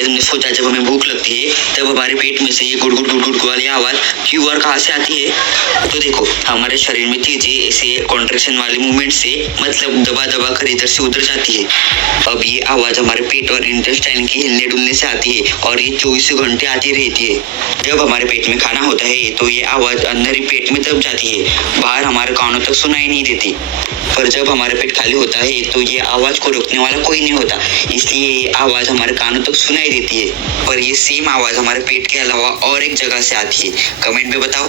कि तुमने सोचा जब हमें भूख लगती है तब हमारे पेट में से ये गुड़ गुड़ गुड़ गुड़ वाली आवाज़ क्यों और कहाँ से आती है। तो देखो हमारे शरीर में चीजें ऐसे कॉन्ट्रैक्शन वाले मूवमेंट से मतलब दबा दबा कर इधर से उधर जाती है। अब ये आवाज़ हमारे पेट और इंटेस्टाइन के हिलने डुलने से आती है और ये 24 घंटे आती रहती है। जब हमारे पेट में खाना होता है तो ये आवाज़ अंदर ही पेट में दब जाती है, बाहर हमारे कानों तक सुनाई नहीं देती। पर जब हमारे पेट खाली होता है तो ये आवाज़ को रोकने वाला कोई नहीं होता, इसलिए ये आवाज़ हमारे कानों तक सुनाई देती है। पर ये सेम आवाज़ हमारे पेट के अलावा और एक जगह से आती है। कमेंट में बताओ।